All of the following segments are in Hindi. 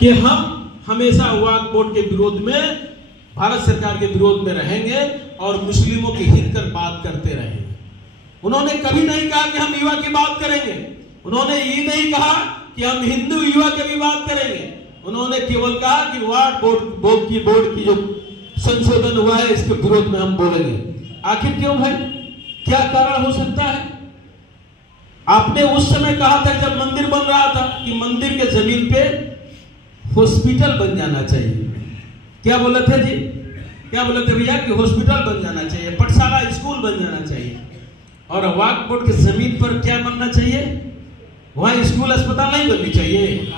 कि हम हमेशा वक्फ बोर्ड के विरोध में, भारत सरकार के विरोध में रहेंगे और मुस्लिमों के हित कर बात करते रहेंगे। उन्होंने कभी नहीं कहा कि हम युवा की बात करेंगे, उन्होंने ये नहीं कहा कि हम हिंदू युवा की भी बात करेंगे। उन्होंने केवल कहा कि वक्फ बोर्ड की जो संशोधन हुआ है इसके विरोध में हम बोलेंगे। आखिर क्यों भाई, क्या कारण हो सकता है? आपने उस समय कहा था जब मंदिर बन रहा था कि मंदिर के जमीन पे हॉस्पिटल बन जाना चाहिए। क्या बोले थे जी, क्या बोले थे भैया कि हॉस्पिटल बन जाना चाहिए, पाठशाला स्कूल बन जाना चाहिए। और वक्फ बोर्ड की जमीन पर क्या बनना चाहिए? वहां स्कूल अस्पताल नहीं बननी चाहिए,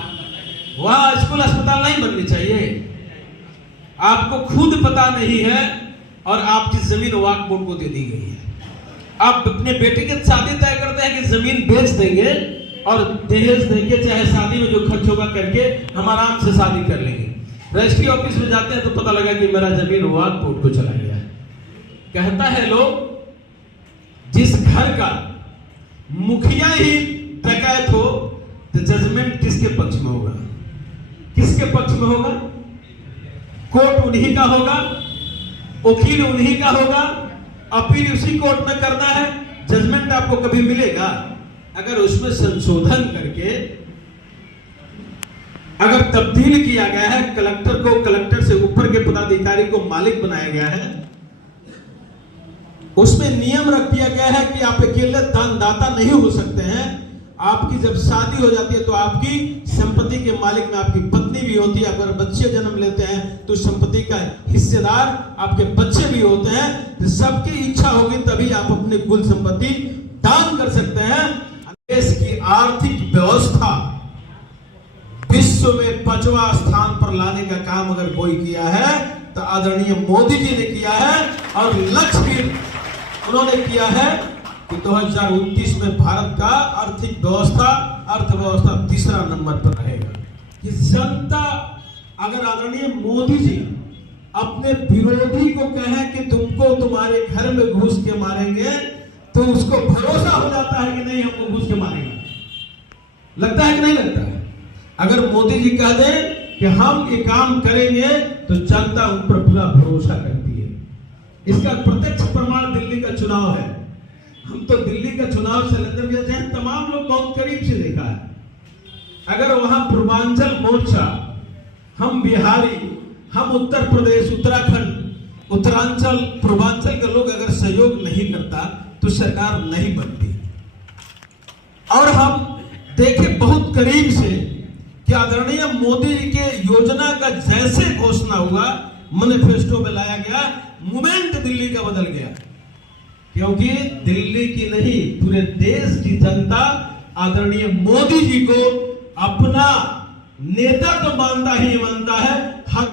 वहां स्कूल अस्पताल नहीं बननी चाहिए। आपको खुद पता नहीं है और आपकी जमीन वक्फ बोर्ड को दे दी गई है। आप अपने बेटे की शादी तय करते हैं कि जमीन बेच देंगे और दहेज देंगे, चाहे शादी में जो खर्च होगा करके हम आराम से शादी कर लेंगे। रजिस्ट्री ऑफिस में जाते हैं तो पता लगा कि मेरा जमीन वक्फ बोर्ड को चला गया। कहता है लोग, जिस घर का मुखिया ही डकैत हो तो जजमेंट किसके पक्ष में होगा? किसके पक्ष में होगा? कोर्ट उन्हीं का होगा, वकील उन्हीं का होगा, अपील उसी कोर्ट में करना है। जजमेंट आपको कभी मिलेगा? अगर उसमें संशोधन करके अगर तब्दील किया गया है, कलेक्टर को कलेक्टर से ऊपर के पदाधिकारी को मालिक बनाया गया है, उसमें नियम रख दिया गया है कि आप अकेले दानदाता नहीं हो सकते हैं। आपकी जब शादी हो जाती है तो आपकी संपत्ति के मालिक में आपकी पत्नी भी होती है। अगर बच्चे जन्म लेते हैं तो संपत्ति का हिस्सेदार आपके बच्चे भी होते हैं। तो सबकी इच्छा होगी तभी आप अपनी कुल संपत्ति दान कर सकते हैं। देश की आर्थिक व्यवस्था विश्व में 5वां स्थान पर लाने का काम अगर कोई किया है तो आदरणीय मोदी जी ने किया है। और लक्ष्य भी उन्होंने किया है कि 2029 में भारत का अर्थव्यवस्था तीसरा नंबर पर रहेगा। कि जनता, अगर आदरणीय मोदी जी अपने विरोधी को कहें कि तुमको तुम्हारे घर में घुस के मारेंगे तो उसको भरोसा हो जाता है कि नहीं हमको घुस के मारेगा। लगता है कि नहीं लगता है? अगर मोदी जी कह दें कि हम ये काम करेंगे तो जनता उन पर पूरा भरोसा करती है। इसका प्रत्यक्ष प्रमाण दिल्ली का चुनाव है। हम तो दिल्ली का चुनाव सिलेंडर भी हैं, तमाम लोग बहुत करीब से देखा है। अगर वहां पूर्वांचल मोर्चा, हम बिहारी, हम उत्तर प्रदेश, उत्तराखंड, उत्तरांचल, पूर्वांचल के लोग अगर सहयोग नहीं करता तो सरकार नहीं बनती। और हम देखे बहुत करीब से कि आदरणीय मोदी जी के योजना का जैसे घोषणा हुआ, मैनिफेस्टो में लाया गया, मूवमेंट दिल्ली का बदल गया। क्योंकि दिल्ली की नहीं, पूरे देश की जनता आदरणीय मोदी जी को अपना नेता तो मानता ही मानता है।